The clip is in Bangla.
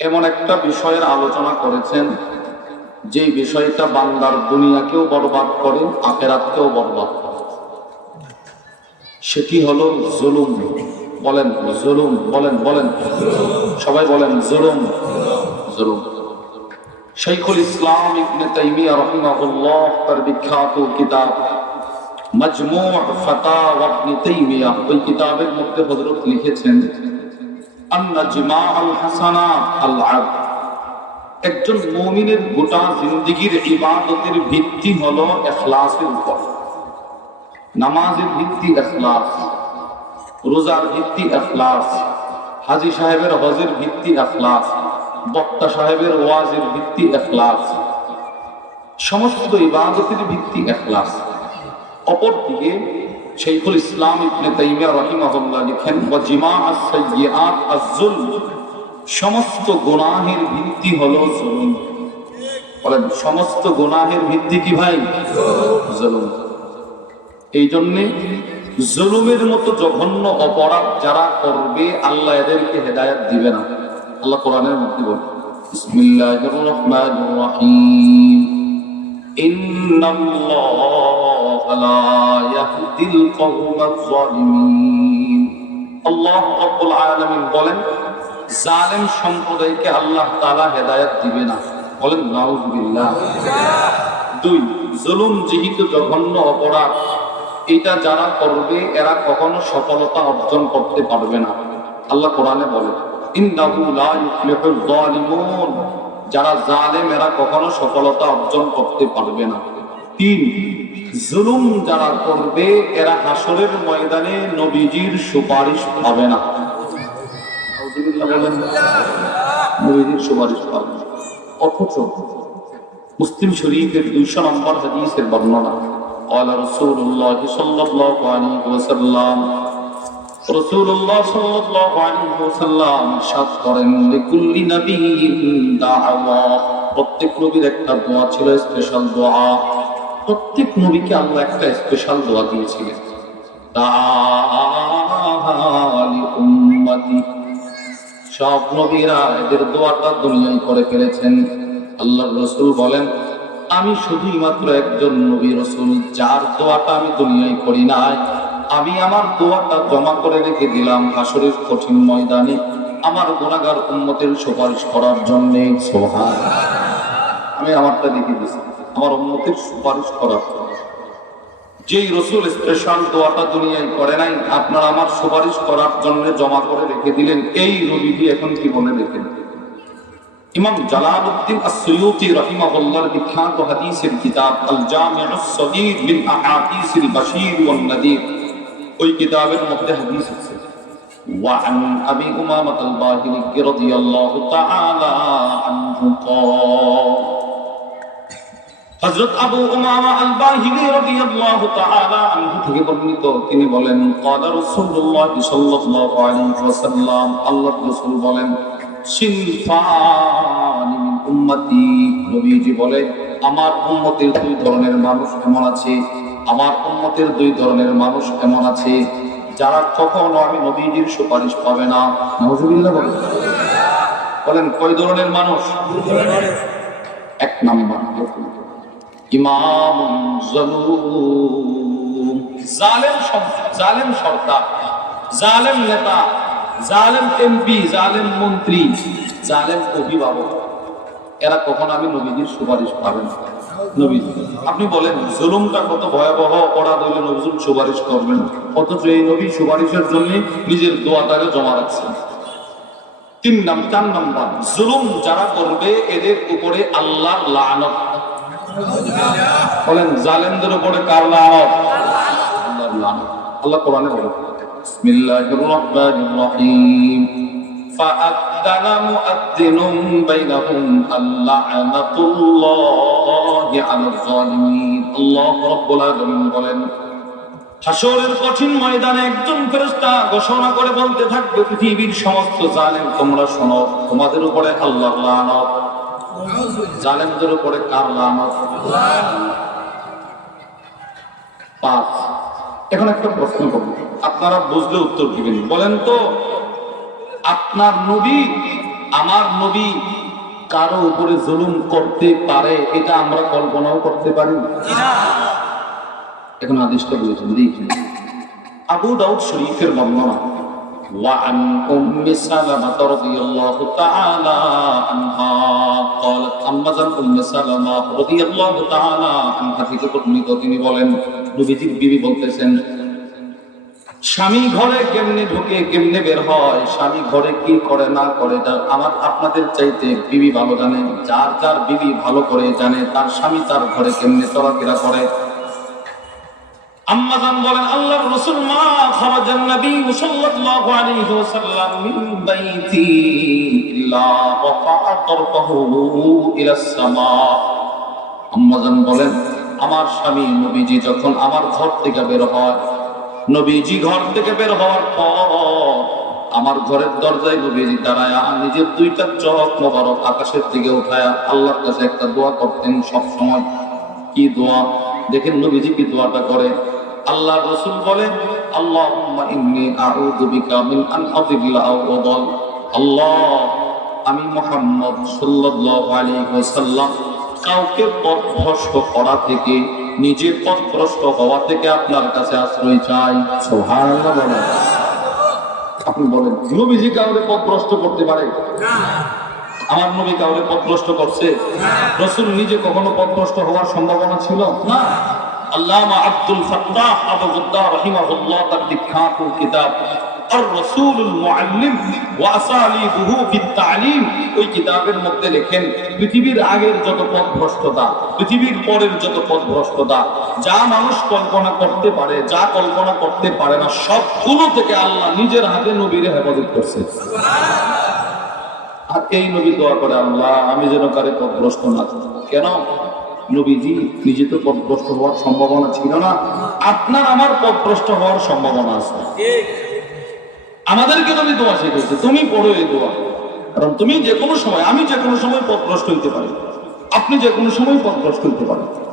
এমন একটা বিষয়ের আলোচনা করেছেন, যে বিষয়টা বান্দার দুনিয়াকেও বরবাদ করে, আখেরাতকেও বরবাদ করে। সেটি হলো জুলুম। বলেন জুলুম, বলেন বলেন। সবাই বলেন, জুলুম জুলুম। শাইখুল ইসলাম ইবনে তাইমিয়া রাহিমাহুল্লাহ, তার বিখ্যাত কিতাব মাজমু' ফাতাওয়া ইবনে তাইমিয়া, ওই কিতাবের মধ্যে হযরত লিখেছেন আন্না জিমা আল হাসানাত আল একজন মুমিনের গোটা জিন্দেগীর ইবাদতের ভিত্তি হলো ইখলাসের উপর। নামাজের ভিত্তি ইখলাস রোজার ভিত্তি ইখলাস হাজী সাহেবের হজের ভিত্তি ইখলাস বক্তা সাহেবের ওয়াজের ভিত্তি ইখলাস সমস্ত ইবাদতের ভিত্তি ইখলাস অপরদিকে শাইখুল ইসলাম ইবনে তাইমিয়া রাহিমাহুল্লাহ লিখেন, ওয়া জিমা আস-সাইয়্যাত আজ-জুলম। সমস্ত গুনাহের ভিত্তি হলো জুলুম। বলেন, সমস্ত গুনাহের ভিত্তি কি ভাই? জুলুম। এই জন্যে জুলুমের মতো জঘন্য অপরাধ যারা করবে, আল্লাহ এদেরকে হেদায়েত দিবে না। আল্লাহ কোরআনের মধ্যে বলে বিসমিল্লাহির রহমানির রহিম। ইন্নাল্লাহা লা ইয়াহদিল কওমাজ জালিমিন আল্লাহ রাব্বুল আলামিন বলেন, জালেম সম্প্রদায়কে আল্লাহ তাআলা হেদায়েত দিবে না। বলেন, নাউজুবিল্লাহ। দুই, জুলুম যেহেতু জঘন্য অপরাধ। এটা যারা করবে, এরা কখনো সফলতা অর্জন করতে পারবে না। আল্লাহ কোরআনে বলে ইন্নাহু লা ইফলিহুল যারা জালেম, এরা কখনো সফলতা অর্জন করতে পারবে না। তিন জুলুম যারা করবে এরা হাসরের ময়দানে নবীজির সুপারিশ পাবে না নাউজুবিল্লাহ বলেন নবীজির সুপারিশ পাবে না। অথচ মুসলিম শরীফের দুইশো নম্বর হাদিসের বর্ণনা قال رسول الله صلى الله عليه وسلم رسول الله صلى الله عليه وسلم সাত করেন لكل نبي دعوة প্রত্যেক নবীর একটা দোয়া ছিল স্পেশাল দোয়া প্রত্যেক নবীকে আল্লাহ একটা স্পেশাল দোয়া দিয়েছিলেন। সব নবীরা এদের দোয়াটা দুনিয়ায় করে ফেলেছেন। আল্লাহ রসুল বলেন, আমি শুধুই মাত্র একজন নবী রসুল, যার দোয়াটা আমি দুনিয়ায় করি নাই। আমি আমার দোয়াটা জমা করে রেখে দিলাম হাসরের কঠিন ময়দানে আমার গোনাগার উন্মতের সুপারিশ করার জন্যে। আমি আমারটা রেখে দিয়েছি আমার উন্মতের সুপারিশ করার জন্য যেই রসুল স্পেশাল দোয়াটা দুনিয়ায় করে নাই আপনার আমার সুপারিশ করার জন্য জমা করে রেখে দিলেন এই রবিটি এখন কি বলে রেখে ইমাম জালালউদ্দিন আস-সুয়ুতি রাহিমাহুল্লাহর বিখ্যাত হাদিসের কিতাব আল জামিউস সগীর মিন আহাদিসিল বাশীর ওয়ান নাদির ওই কিতাবের মধ্যে হাদিস আছে وعن أبي أمامة الباهلي رضي الله تعالى عنه قال হযরত আবু উমামা আল রাদিয়াল্লাহু তাআলা আনহু থেকে বর্ণিত। তিনি বলেন, ক্বালা রাসূলুল্লাহ সাল্লাল্লাহু আলাইহি ওয়াসাল্লাম। আল্লাহর রাসূল বলেন সিনফানি মিন উম্মতি। নবীজি বলে, আমার উম্মতের দুই ধরনের মানুষ এমন আছে, আমার উম্মতের দুই ধরনের মানুষ এমন আছে, যারা কখনো আমি নবীজির সুপারিশ পাবে না। নাউজুবিল্লাহ বলেন। বলেন, কয় ধরনের মানুষ? এক নাম্বার। ইমাম জালুম। জালেম সরকার জালেম নেতা। জালেম এমপি, জালেম মন্ত্রী, জালেম অভিভাবক। এরা কখনো আমি নবীজির সুপারিশ পাবেন না। নবীজি, আপনি বলেন, জুলুমটা কত ভয়াবহ অপরাধ হইলে নবীজুল সুপারিশ করবেন? অথচ এই নবী সুপারিশের জন্য নিজের দোয়াটাকে জমা রাখছেন। তিন নাম চার নাম্বার, জুলুম যারা করবে, এদের উপরে আল্লাহ লানত। বলেন জালেমদের উপরে কার লানত আল্লাহর লানত আল্লাহ কোরআনে বলে বিসমিল্লাহির রহমানির রহিম فأذن مؤذن بينهم اللعنة الله على الظالمين الله رب العالمين বলেন হাসরের কঠিন ময়দানে একজন ফেরেশতা ঘোষণা করে বলতে থাকবে পৃথিবীর সমস্ত জালেম তোমরা শোনো তোমাদের উপরে আল্লাহর লানত জালেমদের উপরে কার লানত পাঁচ। এখন একটা প্রশ্ন করব। আপনারা বুঝলে উত্তর দিবেন। বলেন তো, আপনার নবী, আমার নবী কারও উপরে জুলুম করতে পারে, এটা আমরা কল্পনাও করতে পারি। এখন আদেশটা বলেছেন দেখুন আবু দাউদ শরীফের বর্ণনা। وعن أم سلمة رضي الله تعالى عنها قالت أما زن أم سلمة رضي الله تعالى عنها থেকে বর্ণিত তিনি বলেন নবীজির বিবি বলতেছেন স্বামী ঘরে কেমনে ঢুকে কেমনে বের হয় স্বামী ঘরে কি করে না করে তা আমার আপনাদের চাইতে বিবি ভালো জানে যার যার বিবি ভালো করে জানে তার স্বামী তার ঘরে কেমনে চলাফেরা করে আম্মা জান বলেন, আল্লাহর রাসূল মা খারাজান নবী সাল্লাল্লাহু আলাইহি ওয়াসাল্লাম মিন বাইতি ইল্লা রাফা'a তারফাহু ইলা সামা. আম্মা জান বলেন, আমার স্বামী নবীজি যখন আমার ঘর থেকে বের হয়, নবীজি ঘর থেকে বের হওয়ার পর আমার ঘরের দরজায় নবীজি দাঁড়ায় নিজের দুইটা চোখ মোবারক আকাশের দিকে উঠায় আল্লাহর কাছে একটা দোয়া করতেন সব সময় কি দোয়া? দেখেন নবীজি কি দোয়াটা করে। আল্লাহ রসুল বলেন আল্লাহুম্মা ইন্নী আউযু বিকা মিন আন আও উদাল আল্লাহ আমি মুহাম্মদ সাল্লাল্লাহু আলাইহি ওয়াসাল্লাম কাউকে পথভ্রষ্ট করা থেকে নিজে পথভ্রষ্ট হওয়া থেকে আপনার কাছে আশ্রয় চাই। সুবহানাল্লাহ বলেন। আপনি বলেন নবীজি কাউকে পথভ্রষ্ট করতে পারে? আমার নবী কাউরে পথভ্রষ্ট করছে? রসুল নিজে কখনো পথভ্রষ্ট হওয়ার সম্ভাবনা ছিল? না। আল্লামা আব্দুল ফাত্তাহ আবু গুদ্দা রাহিমাহুল্লাহ তার বিখ্যাত কিতাব الرسول المعلم واساليبه في التعليم ওই কিতাবের মধ্যে লেখেন পৃথিবীর আগের যত পথভ্রষ্টতা পৃথিবীর পরের যত পথভ্রষ্টতা যা মানুষ কল্পনা করতে পারে যা কল্পনা করতে পারে না সবগুলো থেকে আল্লাহ নিজের হাতে নবীরে হেফাজত করছে আর এই নবী দোয়া করে আল্লাহ আমি যেন কারে পথভ্রষ্ট না করি। কেন নবীজি নিজে তো পথভ্রষ্ট হওয়ার সম্ভাবনা ছিল না। আপনার আমার পথভ্রষ্ট হওয়ার সম্ভাবনা আছে। আমাদেরকে তুমি দোয়া শিখেছে তুমি পড়ো এই দোয়া। কারণ তুমি যে কোনো সময়, আমি যে কোনো সময় পথভ্রষ্ট হইতে পারি। আপনি যে কোনো সময় পথভ্রষ্ট হইতে পারেন।